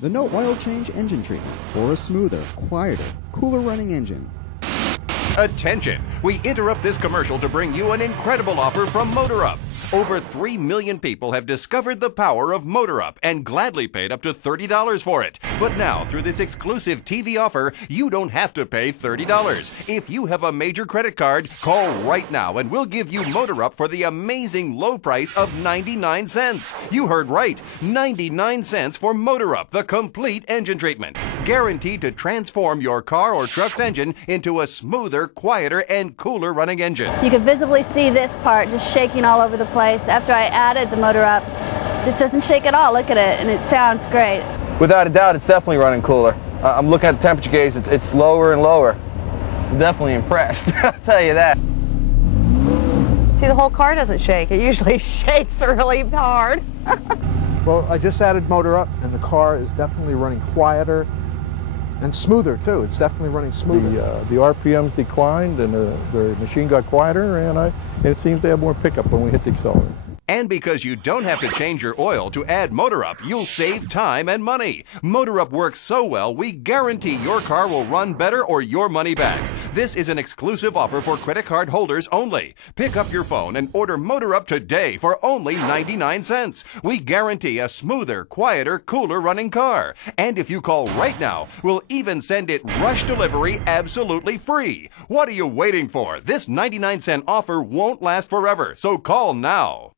The no oil change engine treatment for a smoother, quieter, cooler running engine. Attention! We interrupt this commercial to bring you an incredible offer from MotorUp. Over 3 million people have discovered the power of MotorUp and gladly paid up to $30 for it. But now, through this exclusive TV offer, you don't have to pay $30. If you have a major credit card, call right now and we'll give you MotorUp for the amazing low price of 99 cents. You heard right, 99 cents for MotorUp, the complete engine treatment. Guaranteed to transform your car or truck's engine into a smoother, quieter, and cooler running engine. You can visibly see this part just shaking all over the place. After I added the MotorUp, this doesn't shake at all. Look at it, and it sounds great. Without a doubt, it's definitely running cooler. I'm looking at the temperature gauge. It's lower and lower. I'm definitely impressed. I'll tell you that. See, the whole car doesn't shake. It usually shakes really hard. Well, I just added MotorUp, and the car is definitely running quieter and smoother, too. It's definitely running smoother. The RPMs declined, and the machine got quieter, and it seems to have more pickup when we hit the accelerator. And because you don't have to change your oil to add MotorUp, you'll save time and money. MotorUp works so well, we guarantee your car will run better or your money back. This is an exclusive offer for credit card holders only. Pick up your phone and order MotorUp today for only 99 cents. We guarantee a smoother, quieter, cooler running car. And if you call right now, we'll even send it rush delivery absolutely free. What are you waiting for? This 99-cent offer won't last forever, so call now.